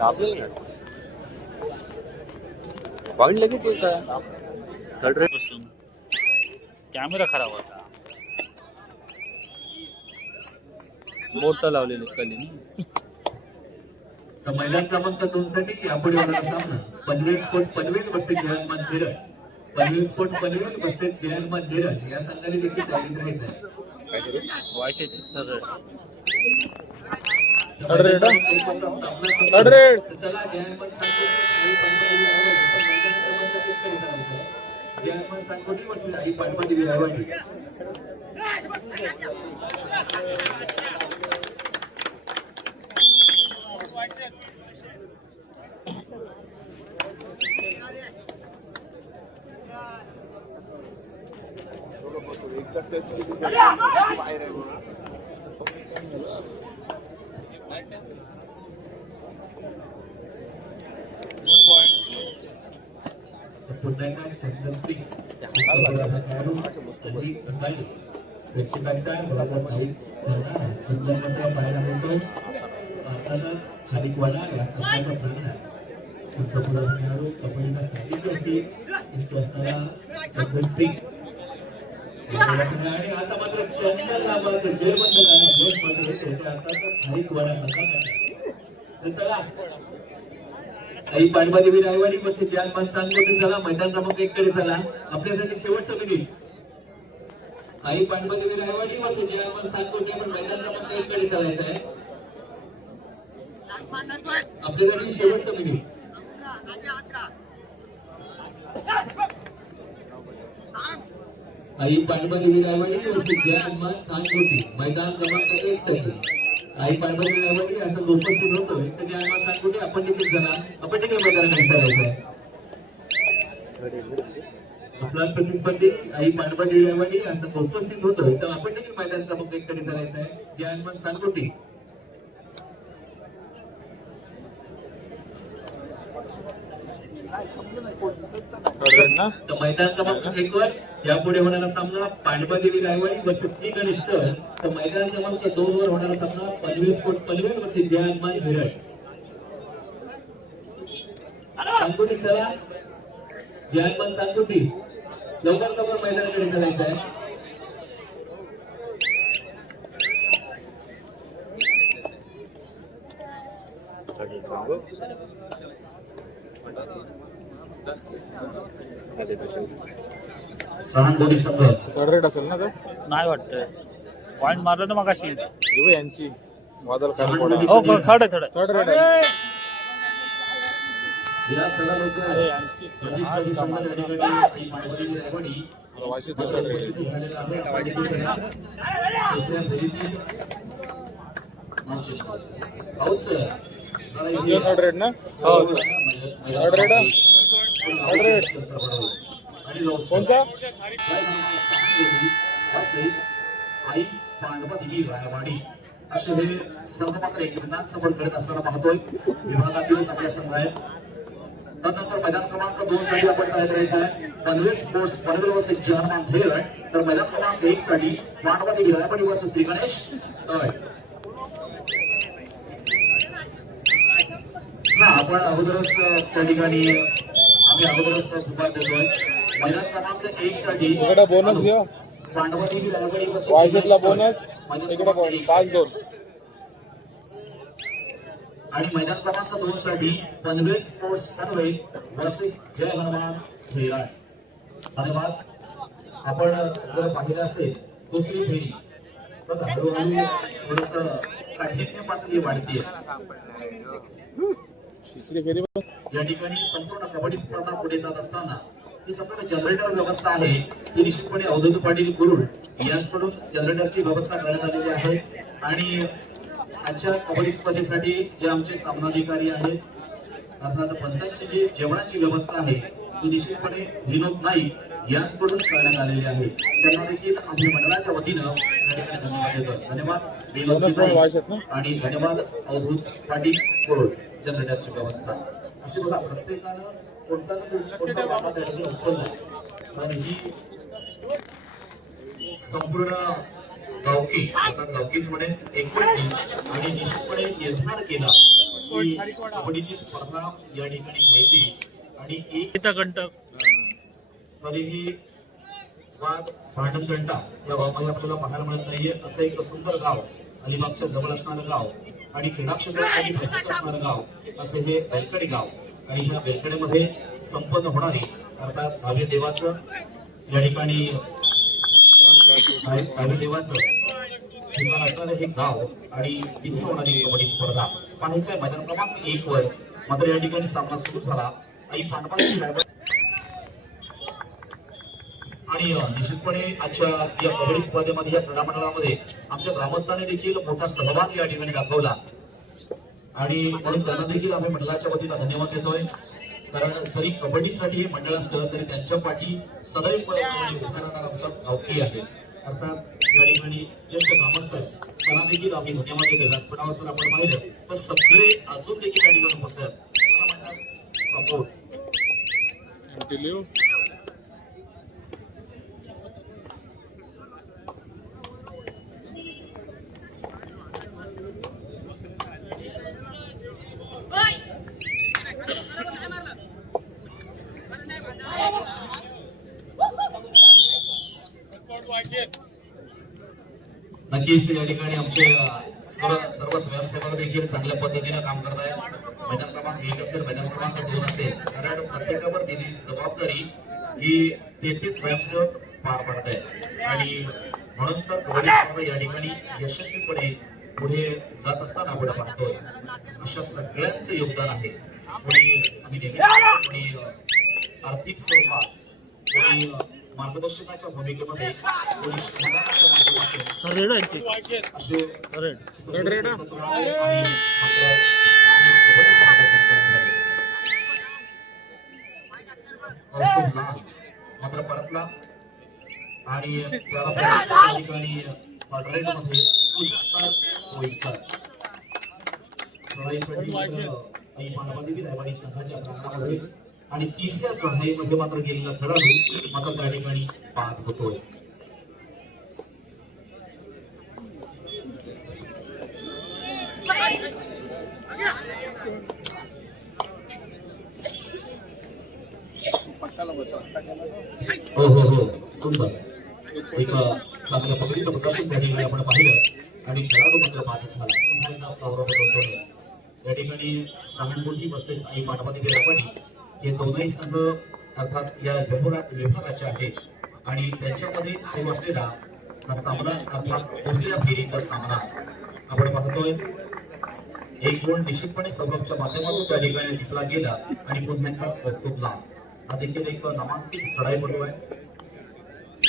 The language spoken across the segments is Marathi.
आपल्याला पॉईंट लगेच होता थर्ड रेट पासून कॅमेरा खराब होता बोट लावलेली कली मैदान क्रमांक 2 साठी यापुढे होणारा सामना Panvel sport Panvel versus Jai Hanuman Dheeraj Panvel sport Panvel versus Jai Hanuman Dheeraj या संघाने देखील तयारीत राहायचं आहे. वायशेची थर्ड रेड चला जयहनुमान सांगोटी वर्सेस आई पाटबंदी विरावाडी प्रेक्षकांचा पाहायला मिळतो खारीकवाडा या संघाचा प्रधान कबड्डीला सांगितले आणि आता मात्र जेरबंद खारीकवाडा संघाचा चला आई पाटबंदी रायवाडी मध्ये जयहनुमान सांगोटी झाला मैदान क्रमांक 1 कडे झाला आपल्यासाठी शेवटचं मिनिट आई पाटबंदी रायवाडी मध्ये जयहनुमान सांगोटी पण मैदान क्रमांक 1 कडे चालायचं आहे आपल्यासाठी शेवटचं मिनिट आई पाटबंदी रायवाडी मध्ये जयहनुमान सांगोटी मैदान क्रमांक 1 साठी आई पाटबंदी रायवाडी असं उपस्थित होतो तर जयहनुमान सांगोटी आपण देखील झाला आपण देखील मैदानात चालायचं आहे आपला प्रतिस्पर्धी आई पाटबंदी रायवाडी असं उपस्थित होतो तर आपण देखील मैदान क्रमांक 1 कडे चालायचं आहे जयहनुमान सांगोटी मैदान क्रमांक 1 वर यापुढे होणारा सामना पाटबंदी रायवाडी वर्सेस श्री गणेश तर मैदान क्रमांक 2 वर होणारा सामना पनवेल स्पोर्ट पनवेल वर्सेस जयहनुमान धीरज सांगोटी चला जयहनुमान सांगोटी लवकर मैदानाकडे चालायचं आहे सहानुभूती संघ थर्ड रेट असेल ना तर नाही वाटतंय पॉईंट मारलं ना मगाशी यांची वादळ हो थर्ड आहे थर्ड रेट आहे थर्ड रेट ना थर्ड रेट थर्ड रेट कोणता आई पांडवदेवी रायवाडी असे हे संघ मात्र एकमेकांना सपोर्ट करत असताना पाहतोय विभागातीलच आपल्या संघ आहे त्यानंतर मैदान क्रमांक 2 साठी आपण तयार करायचं आहे पनवेल स्पोर्ट्स पनवेल वर्सेस जयहनुमान धीरज तर मैदान क्रमांक 1 साठी पांडवदेवी रायवाडी वर्सेस श्री गणेश आपण अगोदरच त्या ठिकाणी आम्ही अगोदरच दुपार देतोय मैदान क्रमांक 1 साठी इकडे बोनस घ्या पांडवदेवी रायवाडी वायशेतला बोनस इकडे 5-2 आणि मैदान क्रमांक 2 साठी पनवेल स्पोर्ट्स पनवेल वर्सेस जयहनुमान धीरज धन्यवाद आपण जर पाहिलं असेल दुसरी फेरी तर हळूहळू थोडस काठिण्य पातळी वाढते तिसरी फेरी या ठिकाणी संपूर्ण कबड्डी स्पर्धा पुढे जात असताना ही संपूर्ण जनरेटर व्यवस्था आहे ती निश्चितपणे अवधूत पाटील कुरुड यांच्याकडून जनरेटरची व्यवस्था करण्यात आलेली आहे आणि आजच्या कबड्डी स्पर्धेसाठी जे आमचे सामनाधिकारी आहेत अर्थात पंचांची जी जेवणाची व्यवस्था आहे ती निश्चितपणे विनोद नाईक यांच्याकडून करण्यात आलेली आहे त्यांना देखील आमच्या मंडळाच्या वतीनं धन्यवाद देतो धन्यवाद विनोद आणि धन्यवाद अवधूत पाटील कुरुड जनरेटरची व्यवस्था अशी बघा प्रत्येकानं कोणता आणि ही संपूर्ण गावकी गावकीच म्हणे एकवटली आणि निश्चितपणे निर्धार केला ही कबड्डीची स्पर्धा या ठिकाणी घ्यायची आणि एक कंटक कधीही वाद भांडण घंटा या गावामध्ये आपल्याला पाहायला मिळत नाहीये. असं एक सुंदर गाव, अलिबागच्या जवळ असणारं गाव आणि क्रीडा क्षेत्रासाठी प्रसिद्ध असणारं गाव असं हे बेलकडे गाव. आणि ह्या बेलकडेमध्ये संपन्न होणारी अर्थात दहाव्या देवाचं या ठिकाणी दहाव्या देवाचं ठिकाण असणारं हे गाव आणि तिथे होणारी कबड्डी स्पर्धा पाहायचंय मैदान क्रमांक 1 वर. मात्र या ठिकाणी सामना सुरू झाला. आई पांडवांची आणि निश्चितपणे आजच्या या कबड्डी स्पर्धेमध्ये या क्रीडा मंडळामध्ये आमच्या ग्रामस्थांनी देखील मोठा सहभाग या ठिकाणी दाखवला आणि म्हणून त्यांना देखील आम्ही मंडळाच्या वतीनं धन्यवाद देतोय. कारण जरी कबड्डीसाठी हे मंडळ असलं तरी त्यांच्या पाठी सदैव उभारणारा आमचा गावकी आहे. अर्थात या ठिकाणी ज्येष्ठ ग्रामस्थ आहेत त्यांना देखील आम्ही धन्यवाद देतो. व्यासपीठावर जर आपण पाहिलं तर सगळे अजून देखील या ठिकाणी बसतात. त्याला म्हणतात सपोर्ट. नक्कीच या ठिकाणी आमचे सर्व स्वयंसेवक देखील चांगल्या पद्धतीने काम करत आहेत. मैदान क्रमांक 1 असेल, मैदान क्रमांक 2 असेल, कारण प्रत्येकावर दिलेली जबाबदारी ही 33 स्वयंसेवक पार पडत आहेत आणि म्हणून तर कबड्डी स्पर्धा या ठिकाणी यशस्वीपणे पुढे जात असताना आपण पाहतोय. अशा सगळ्यांचे योगदान आहे. कोणी नेहमी आर्थिक स्वरूपात, कोणी मार्गदर्शनाच्या भूमिकेमध्ये, कोणी श्रमदानाच्या माध्यमातून असे मात्र परतला आणि त्याला ठिकाणी मध्ये संघाच्या प्रांगणामध्ये आणि तिसऱ्या चढाईमध्ये मात्र गेलेला खेळाडू मात्र त्या ठिकाणी बाद होतोय. हो हो हो सुंदर एक चांगल्या पकडीचं प्रदर्शन त्या ठिकाणी आपण पाहिलं आणि खेळाडू मात्र बाद झाला. सौरभ दोनतोडे या ठिकाणी सामनगोटी वर्सेस आई पांडवादी बेरवाडी हे दोनही संघ अर्थात या विभागाचे आहेत आणि त्यांच्यामध्ये सुरू असलेला हा सामना अर्थात दुसऱ्या फेरीचा सामना आपण पाहतोय. एक गोल निश्चितपणे सौरभच्या माध्यमातून त्या ठिकाणी जिंकला गेला आणि पुन्हा एकदा कौतुकला. हा देखील एक नामांकित चढाईपटू आहे.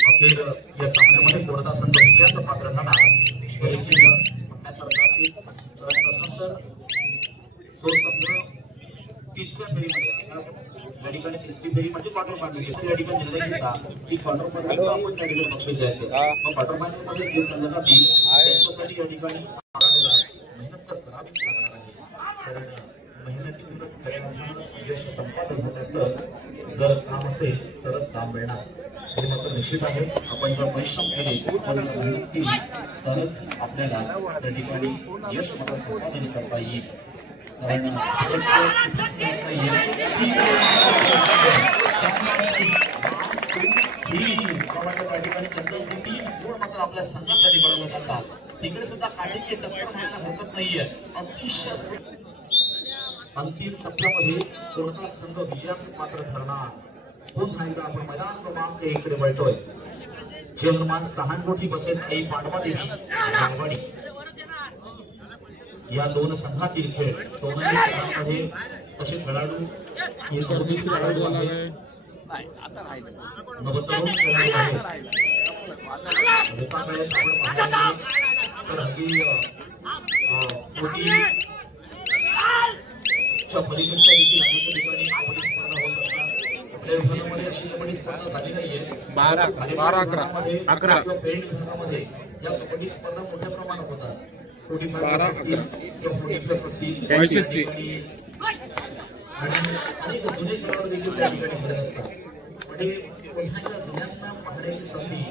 अखेर या सामन्यामध्ये कोणता संघ विजयाचं पात्र ठरणार म्हणण्यासारखं असेल तर नंतर जो संघ तिसऱ्या फेरीमध्ये या ठिकाणी तिसरी फेरी म्हणजे क्वार्टर फायनल या ठिकाणी निर्णय घेतला की क्वार्टर फायनल आपण त्या ठिकाणी बक्षीस द्यायचं. मग क्वार्टर फायनल मध्ये जे संघ जातील त्यांच्यासाठी या ठिकाणी मेहनत तर करावीच लागणार आहे. कारण मेहनतीतूनच खऱ्या यश संपादन होत असतं. जर काम असेल तरच काम मिळणार हे मात्र निश्चित आहे. आपण जर परिश्रम केले, मेहनत केली तरच आपल्याला त्या ठिकाणी यश मात्र संपादन करता येईल. कारण त्या ठिकाणी चंद्रशेट्टी मात्र आपल्या संघासाठी बनवलं जातात. तिकडे सुद्धा काढीचे टक्कर व्हायला हरकत नाहीये. अतिशय अंतिम टप्प्यामध्ये कोणता संघ विजयास पात्र ठरणार. पुन्हा एकदा आपण मैदान क्रमांक 1 कडे वळतोय. चेअरमन सहानकोटी बसेस आई पांडवादेवी रायवाडी या दोन संघातील खेळ दोनही संघांमध्ये तसे खेळाडू नवतरुण खेळाडू आहेत. पलीकडच्या देखील अनेक ठिकाणी कबड्डी स्पर्धा होत असतात. आपल्या विभागामध्ये अशी कबड्डी स्पर्धा झाली नाहीये. 12-11 पेंट विभागामध्ये या कबड्डी स्पर्धा मोठ्या प्रमाणात होतात. 12-11 असतील आणि अनेक जुने खेळाडू देखील त्या ठिकाणी खेळत असतात. म्हणजे पुन्हा जुन्यांना पाहण्याची संधी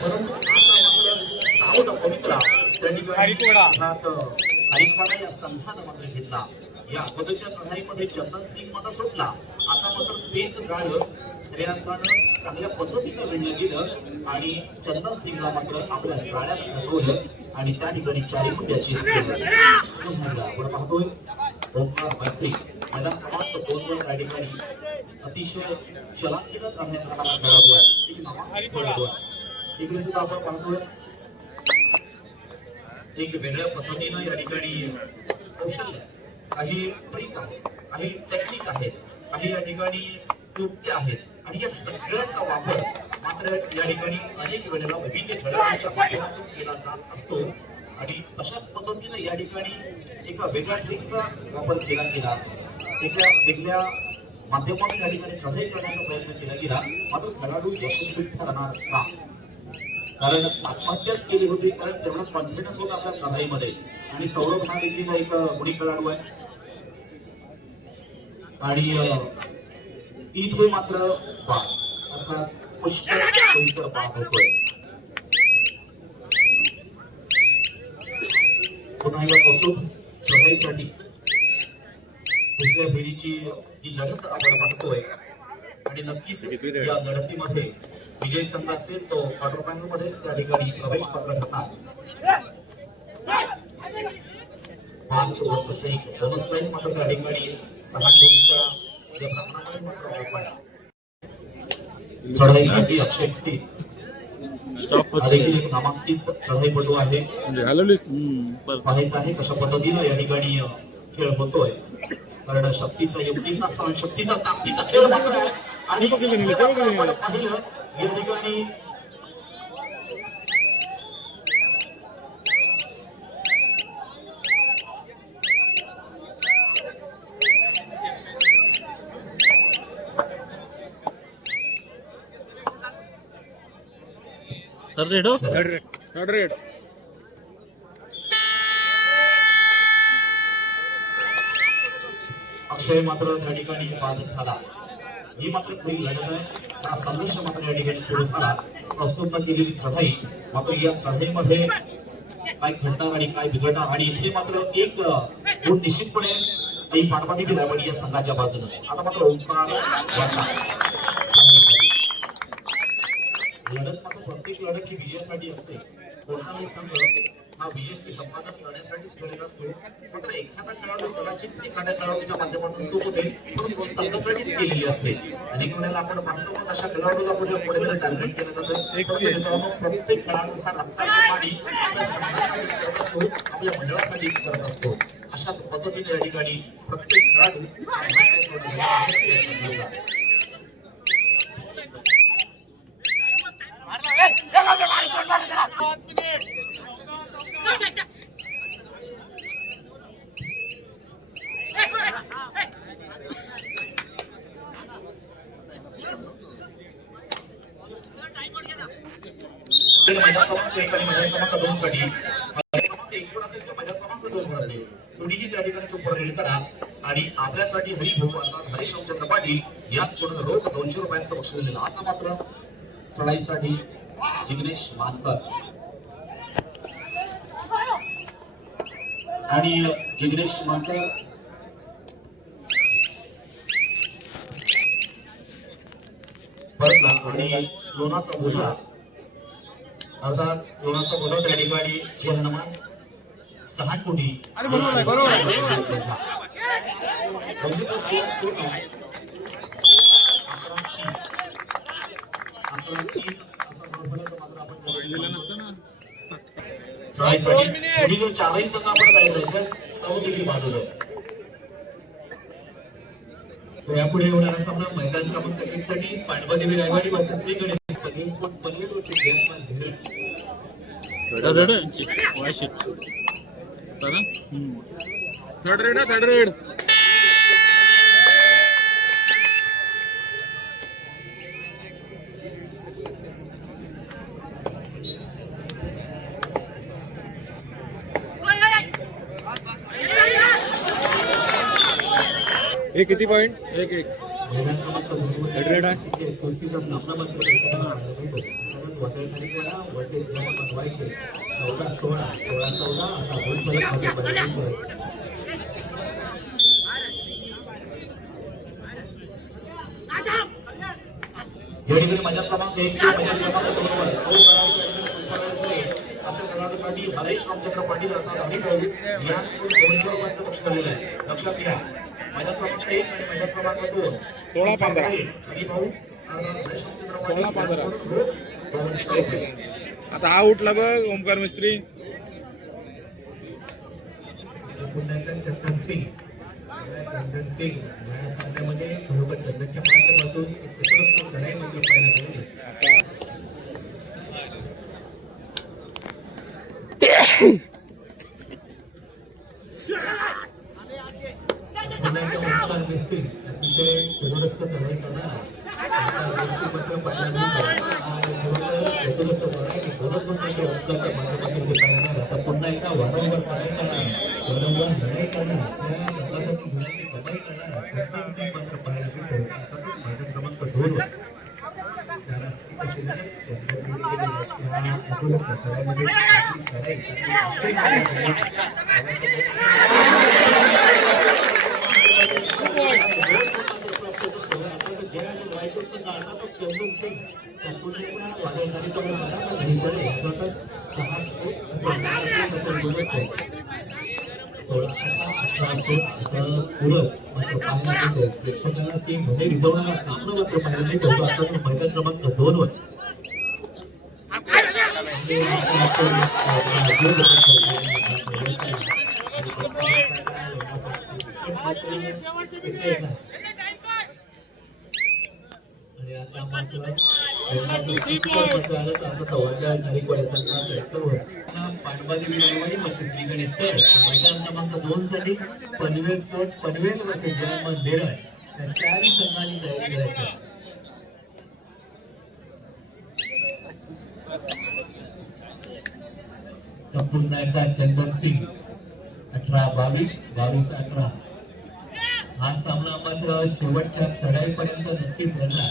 परंतु आता मात्र सावध पवित्रा त्या ठिकाणी हरिकवाडा या संघानं मात्र घेतला. या अगोदरच्या लढाईमध्ये चंदन सिंग मात्र सुटला. आता मात्र तेच जाळ हरियाणानं चांगल्या पद्धतीने विणलं गेलं आणि चंदन सिंगला मात्र आपल्या जाळ्यात घालवलं आणि त्या ठिकाणी 4 गुंड्याची आपण पाहतोय ओंकार मैत्री मैदान क्रमांक 2 वर त्या ठिकाणी अतिशय चलाखीनं चांगल्या प्रमाणात खेळाडू आहे. एक नामांकित खेळाडू आहे. इकडे सुद्धा आपण पाहतोय एक वेगळ्या पद्धतीनं या ठिकाणी कौशल्य काही ट्रिक आहे, काही टेक्निक आहे, काही या ठिकाणी युक्त्या आहेत आणि या सगळ्याचा वापर मात्र या ठिकाणी अनेक वेळेला विविध खेळाडूंच्या माध्यमातून केला जात असतो आणि अशाच पद्धतीनं या ठिकाणी एका वेगळ्या ट्रिकचा वापर केला गेला. एका वेगळ्या माध्यमातून या ठिकाणी चढाई करण्याचा प्रयत्न केला गेला. मात्र खेळाडू यशस्वी ठरणार का? कारण आत्महत्याच केली होती. कारण तेवढा कॉन्फिडन्स होता आपल्या चढाईमध्ये आणि सौरभ हा देखील एक गुणी खेळाडू आहे आणि इथे मात्र बाद अर्थात पुष्कळ बाद होतोय. पुन्हा एकदा कौतुक चढाईसाठी दुसऱ्या फेरीची ही लढत आपण पाहतोय आणि नक्कीच या लढतीमध्ये विजय संघ असेल तो क्वार्टर फायनल मध्ये त्या ठिकाणी प्रवेश पात्र ठरणार. 5 वर्ष एक बोनस लाईन मात्र त्या ठिकाणी 6 कोटीच्या चढाईसाठी अक्षय खी देखील एक नामांकित चढाईपटू आहे. पाहायचं आहे कशा पद्धतीनं या ठिकाणी खेळ होतोय. कारण शक्तीचा युक्तीचा सण शक्तीचा ताकदीचा खेळ मात्र आहे आणि पाहिलं या ठिकाणी थर्ड रेड अक्षय मात्र त्या ठिकाणी बाद झाला. ही मात्र खरी लढत आहे. हा संघर्ष मात्र या ठिकाणी सुरू झाला. प्रस्तुत केलेली चढाई मात्र या चढाईमध्ये काय घडणार आणि काय बिघडणार आणि इथे मात्र एक गुण निश्चितपणे काही पाठवा देखील आहे या संघाच्या बाजूने. आता मात्र ओंकार लढत मात्र प्रत्येक लढत ही विजयासाठी असते. कोणताही संघ हा विजय संपादन करण्यासाठीच खेळत असतो. मात्र एखादा खेळाडू कदाचित एखाद्या खेळाडूच्या माध्यमातून चूक होते पण संघासाठीच केलेली असते. अनेक वेळेला आपण पाहतो पण अशा खेळाडूला कुठे टार्गेट केलं जातं. प्रत्येक खेळाडू हा रक्ताचं पाणी आपल्या संघासाठी करत असतो, आपल्या मंडळासाठी करत असतो. अशाच पद्धतीने या ठिकाणी प्रत्येक खेळाडू आणि आपल्यासाठी हरिभाऊ अर्थात हरिशंकर पाटील याचकडून रोख 200 रुपयांचं बक्षीस दिलेलं. आता मात्र चढाईसाठी जिग्नेश मानकर आणि जिग्नेश मानकर परतला आणि लोणाचा बोजा अर्थात लोणाचा बोजा त्या ठिकाणी जे हनुमान 6 कोटी चढाईसाठी जो 4ही संघ आपण तयार जायचं सर्व देखील बाजूला यापुढे होणार असताना मैदान क्रमांक 1 साठी पांडवदेवी रायवाडी वर्सेस श्रीगणेश थर्ड रेड हे किती पॉइंट? 1-1 रेड आहे. परत वादळखाली पडा वरती बनवायचे 14-16 16-14 असा गोल फलक मध्ये बनवायचे या ठिकाणी माझ्या क्रमांक 1 चे माझ्या क्रमांक 2 वर अशा खेळाडूसाठी हरेश रामचंद्र पाटील अर्थात आणि भाऊ यांच्याकडून 200 रुपयांचं बक्षीस आलेलं आहे लक्षात घ्या माझ्या क्रमांक 1 आणि माझ्या क्रमांक 2 16-15 आणि भाऊ हरेश रामचंद्र पाटील 16-15 आता हा उठला बघ ओमकार मिस्त्री चंदन सिंग चंदन सिंग या सामन्यामध्ये खरोखर चंदनच्या माध्यमातून चतुरस्र लढाई म्हणजे पाहायला मिळाली ओमकार मिस्त्री अतिशय चतुरस्र लढाई करणारा गोष्टीपत्र पाहिला आता पुन्हा एकदा वारंवार लढाई करणार वारंवार लढाई करणार कमाई करणार मात्र पाहायला मिळतो माझा क्रमांक 2 प्रेक्षकांना ती मध्ये रिझवणारा सामना मात्र पाहायला मिळतो आता मैदान क्रमांक 2 वर आणि आता मात्र पांडवादेवी रविवारी मैदान क्रमांक 2 साठी पनवेल वर्सेस जयमन नेरळ या चारही संघांनी तयारी करायची पुन्हा एकदा चंदन सिंग 18-22 22-18 हा सामना मात्र शेवटच्या चढाईपर्यंत नक्कीच रंगला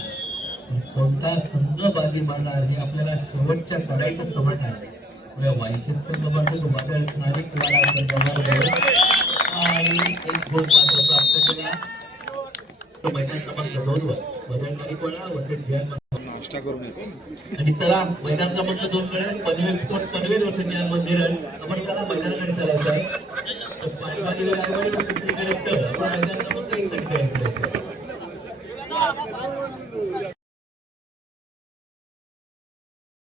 कोणता संघ बाजी मारणार हे आपल्याला शेवटच्या चढाईचं समजणार वाईचेत संघ मारतो तो वादळ नाविक वाला आणि एक गोल मात्र प्राप्त केला तो मैदान क्रमांक 2 वर बदल नाविकवाडा वरती जयमन नाश्ता करून आणि चला मैदान क्रमांक 2 कडे पनवेल स्पोर्ट पनवेल वरती जयमन नेरळ आपण त्याला मैदानाकडे चालायचं आहे पांडवादेवी